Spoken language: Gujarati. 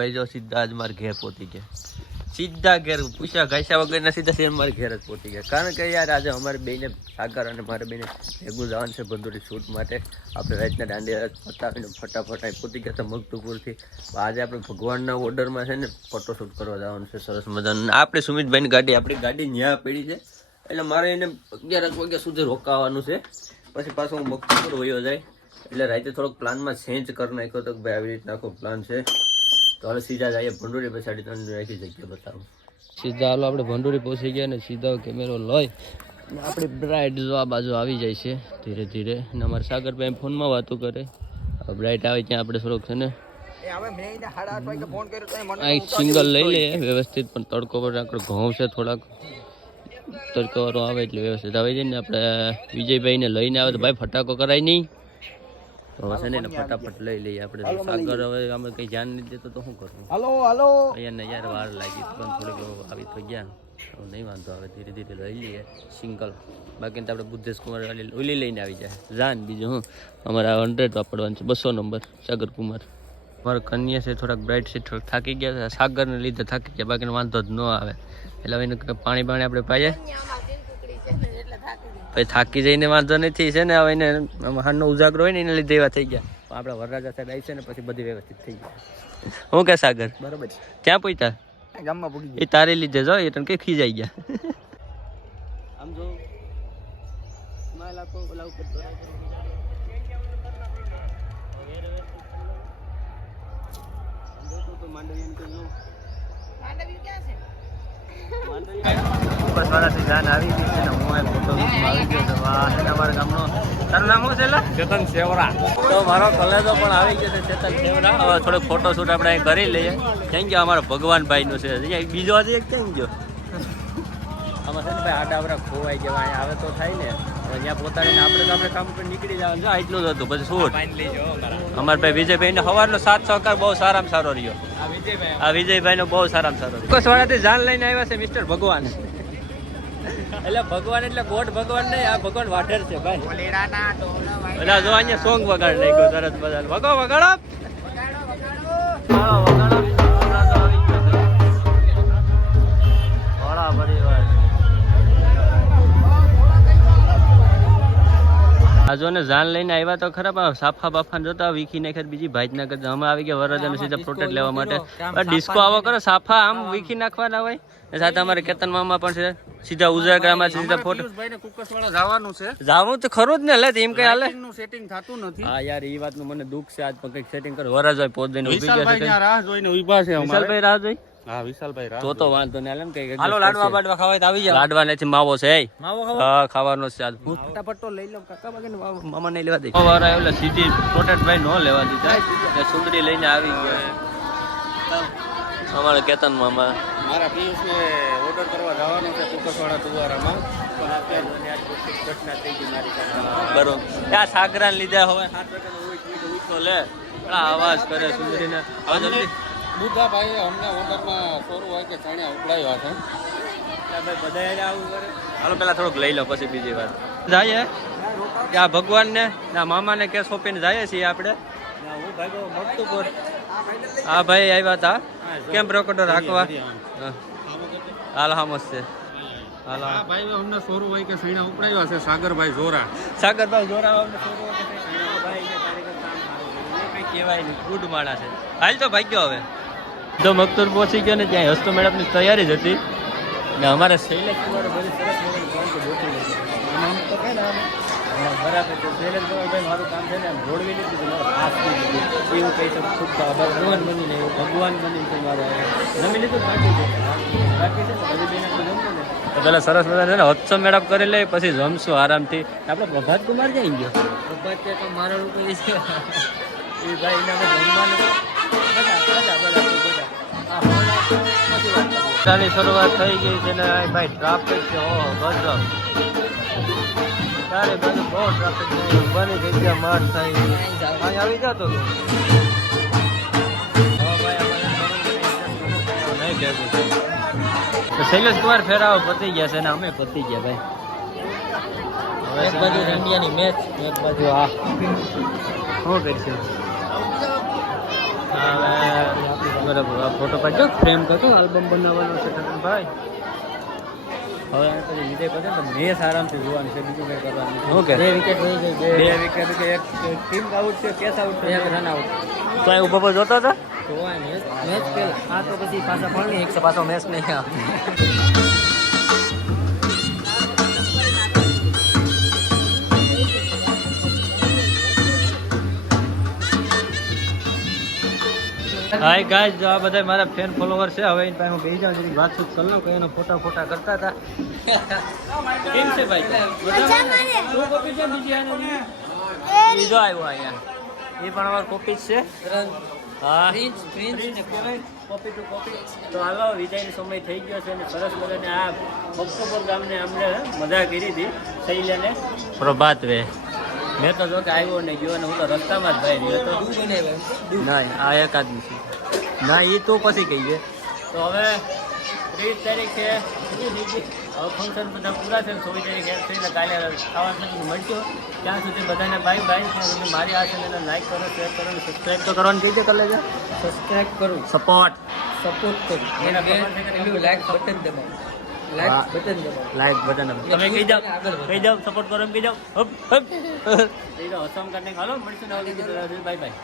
ભાઈ જો સીધા જ મારા ઘેર પહોંચી ગયા, સીધા ઘેર પૂછ્યા ઘાસ્યા વગરના સીધા સેમ મારા ઘેર જ પહોંચી ગયા. કારણ કે યાર આજે અમારે બેને સાગર અને મારે બેને ભેગું જવાનું છે ભંડોરી શૂટ માટે. આપણે રાતના દાંડિયા પતાવીને ફટાફટ પહોંચી ગયા હતા મગતુપુરથી. આજે આપણે ભગવાનના ઓર્ડરમાં છે ને ફોટોશૂટ કરવા જવાનું છે સરસ મજાનું. આપણે સુમિતભાઈની ગાડી, આપણી ગાડી ન્યા પડી છે એટલે મારે એને 11 વાગ્યા સુધી રોકાવાનું છે. પછી પાછો હું મગતુપુર વયો જાય એટલે રાતે થોડોક પ્લાનમાં ચેન્જ કરી નાખ્યો તો ભાઈ આવી રીતના આખો પ્લાન છે. તો હવે સીધા જઈએ ભંડોરી, પછાડી તમને આખી જગ્યા બતાવું. સીધા હાલો આપણે ભંડોરી પહોંચી ગયા ને સીધા કેમેરો લઈ આપણી બ્રાઇડ જો આ બાજુ આવી જાય છે ધીરે ધીરે. અને અમારા સાગરભાઈ ફોનમાં વાતો કરે. બ્રાઇડ આવે ત્યાં આપણે થોડોક છે ને એક સિંગલ લઈ લઈએ વ્યવસ્થિત. પણ તડકો પર આપણે ઘઉં છે થોડાક તડકાવાળો આવે એટલે વ્યવસ્થિત આવી જાય ને. આપણે વિજયભાઈને લઈને આવે તો ભાઈ ફટાકો કરાય નહીં તો હશે ને ફટાફટ લઈ લઈએ આપણે. સાગર હવે અમે કઈ ધ્યાન નહીં દેતો તો શું કરવું? અહીંયા યાર વાર લાગી પણ થોડીક આવી તો ગયા નહીં વાંધો આવે. ધીરે ધીરે લઈ લઈએ સિંગલ. બાકી તો આપણે બુદ્ધેશ કુમાર ઓલી લઈને આવી જાય જાન. બીજું હું અમારા 100 વાપરવાનું છે, 200 નંબર સાગર કુમાર. મારા કન્યા છે થોડાક બ્રાઇટ છે, થોડાક થાકી ગયા છે સાગરને લીધે થાકી ગયા, બાકી વાંધો જ ન આવે. એટલે હવે પાણી આપણે પાઈએ પછી થાકી જઈને વાંધો નથી છે ને. હવે એને હારનો ઉજાગરો હોય ને એને લીધે એવા થઈ ગયા. આપણા વરરાજા સાહેબ આવી છે ને પછી બધી વ્યવસ્થિત થઈ ગયા. હું કે સાગર બરાબર ક્યાં પહોંચ્યા? ગામમાં પૂગી ગયા. એ તારે લીધે જો એ તને કઈ ખીજાઈ ગયા. આમ જો સ્માઈલ આપો ઓલા ઉપર તો માંડવી એમ કહ્યું માંડવી ક્યાં છે? બસ વાળાથી જાન આવી ગઈ છે ને હું એક ફોટો આવી ગયો છે. વાહ છે અમારા ગામનો. તારું નામ શું છે? ચેતન સેવરા. તો મારો કલેજો પણ આવી ગયો છે ચેતન સેવરા. હવે થોડોક ફોટોશૂટ આપણે અહીં કરી લઈએ. ક્યાં ગયો અમારો ભગવાનભાઈનું છે બીજો આજે ક્યાં ગયો? આમાં છે ને ભાઈ આડાવરા ખોવાઈ જવા અહીંયા આવે તો થાય ને. ત્યાં પોતાને આપણે તો આપણે કામ પર નીકળી જવાનું છે. એટલું જ હતું પછી શૂટ. અમારા ભાઈ વિજયભાઈ ને સવારનો સાથ સહકાર બહુ સારામાં સારો રહ્યો. આ વિજયભાઈ નો બહુ સારામાં સારો રહ્યો. કસવાડાથી જાન લઈને આવ્યા છે મિસ્ટર ભગવાન. એટલે ભગવાન એટલે ગોડ ભગવાન નહીં, આ ભગવાન વાઢેર છે ભાઈ. એટલે જો અહીંયા સોંગ વગાડ નાખ્યો તરત બધા. વગો વગાડો આજો ને જાન લઈને આવ્યા તો ખરા. સાફા બાફા જોતા વીખી નાખે બીજી ભાઈ ના કરતા. અમે આવી ગયા વરરાજાને સીધા પ્રોટેક્ટ લેવા માટે. ડિસ્કો આવો કરો સાફા આમ વીખી નાખવાના હોય. સાથે અમારે કેતન મામા પણ છે સીધા ઉજાગરામાં સીધા ફોટો જવાનું છે. જવાનું તો ખરું જ ને લે એમ કઈ હાલે સેટિંગ થતું નથી. હા યાર એ વાતનું મને દુઃખ છે. આજ પણ કઈક સેટિંગ કરો. વરરાજા પોત દઈને ઊભી ગયા છે. રાહ જોઈને ઊભા છે. વિશાલભાઈ રાહ જોઈ. હા વિશાલભાઈ રાહ તો વાંધો ને હાલે ને કઈ. હાલો લાડવા બાડવા ખાવા તો આવી જાવ. લાડવા નથી માવો છે. માવો હા ખાવાનો છે. આજ ફટાફટ લઈ લો કાકા બાકી મામા નહીં લેવા દે. વાર આવ્યો સીધી પ્રોટેક્ટભાઈ નો લેવા દીધા. સુંદરી લઈને આવી ગયા અમારા કેતન મામા. મારા પિયુષને ઓર્ડર કરવા જવાનો છે કુકસવાડા તુવારામાં. પણ અત્યારે ઘટના થઈ ગઈ મારી સાથે. બરોબર આ સાગરાને લીધે હવે 7 વાગ્યાનો ઉઠો લે આવાજ કરે સુંદરીને. બુદ્ધાભાઈ અમને ઓર્ડરમાં 100 વાગે ચાણ્યા ઉકળાવ્યા છે. ભાઈ બધા આવું કરે. હાલો પેલા થોડુંક લઈ લો પછી બીજી વાત જાય. ત્યાં ભગવાનને ના મામાને કે સોંપીને જઈએ છીએ આપણે. હું ભાઈ મગતુપુર. હા ભાઈ આવ્યા હતા કેમ રેકોર્ડર રાખવા. હાલ હામસ છે. હાલ હા ભાઈ અમને 100 વાગે ચાણ્યા ઉકળાવ્યા છે. સાગરભાઈ જોરા. સાગરભાઈ જોરા અમને 100 વાગે ભાઈ ને કાર્યકર કામ કઈ કહેવાય નહીં. ગુડ માણા છે. હાલ તો ભાગ્યો હવે તો મગતુર પહોંચી ગયો ને ત્યાં હસ્તો મેળાપની તૈયારી જ હતી ને. અમારે શૈલેષ કુમાર બધી સરસ બરાબર છે. શૈલેષ કુમારભાઈ મારું કામ છે ને આમ જોડવી લીધું મારે ખાસ થઈ ગયું એવું કહી શકું. ખૂબ ભગવાન બનીને ભગવાન બનીને મારે જમી લીધું બાકી છે. બાકી છે ને હજી બેન જમવું ને તો પેલા સરસ મજા છે ને હસ્તો મેળાપ કરી લઈએ પછી જમશું આરામથી. આપણે પ્રભાત કુમાર જઈ ગયો. પ્રભાત છે તો મારા રૂપિયા છે એ ભાઈ જમવાનું ચાલી શરૂઆત થઈ ગઈ છે ને ભાઈ ટ્રાફિક છે. ઓહો ગજબ ચારે બાજુ બહુ ટ્રાફિક છે. બની જગ્યા માર થઈ અહીં આવી જતો નહીં ભેગું તો શૈલેષ કુમાર ફેરાવો પતી ગયા છે ને અમે પતી ગયા ભાઈ. એક બાજુ ઇન્ડિયાની મેચ એક બાજુ આ શું કરશું. બરાબર ફોટો પાડજો ફ્રેમ કરતો આલ્બમ બનાવવાનો છે ભાઈ. હવે પછી વિજય પટેલ તો મેચ આરામથી જોવાનું છે, બીજું કંઈ કરવાનું છે. ઓકે 2 વિકેટ થઈ ગઈ, 2 વિકેટ કે એક ટીમ આઉટ છે, કેસ આઉટ છે, 1 રન આઉટ. તો એ ઉભો પર જોતો હતો મેચ પેલા. આ તો પછી પાછા ફળની એક પાછો મેચ નહીં આવે. હાય ગાઈસ, જો આ બધા મારા ફેન ફોલોવર છે. હવે એની પાસે હું બેસી જાઉં છું, વાતચીત કરી લઉં કે એનો ફોટા કરતા હતા. કેમ છે ભાઈ? શું કોપી છે બીજી આનો? બીજો આવ્યો અહીંયા, એ પણ અમારો કોપી જ છે. હા કોપી ટુ કોપી. તો હાલો વિદાયનો સમય થઈ ગયો છે અને સરસ મજાને આ ભક્તપુર ગામને અમને મજા કરી હતી. શૈલાને પ્રભાત વે મેં તો જો કે આવ્યો ને ગયો ને હું તો રસ્તામાં જ ભાઈ રહ્યો તો. ના આ એક આદમી છે ના, એ તો પછી કહી દે. તો હવે 30 તારીખે હવે ફંક્શન બધા પૂરા છે. 24 તારીખે થઈને કાલે ખાવાનું મળશું. ત્યાં સુધી બધાને બાય બાય. ત્યાં સુધી મારી આ ચેનલને લાઈક કરો, શેર કરો અને સબસ્ક્રાઈબ તો કરવાનું કીધે કરી લેજો. સબસ્ક્રાઈબ કરું, સપોર્ટ કરું, એના લાઈક બટન દબાવો. લાઈક બટન તમે કહી જાઓ સપોર્ટ કરો એમ કહી જાઓ. હસમ કરીને હાલો મળશું ને બાય બાય.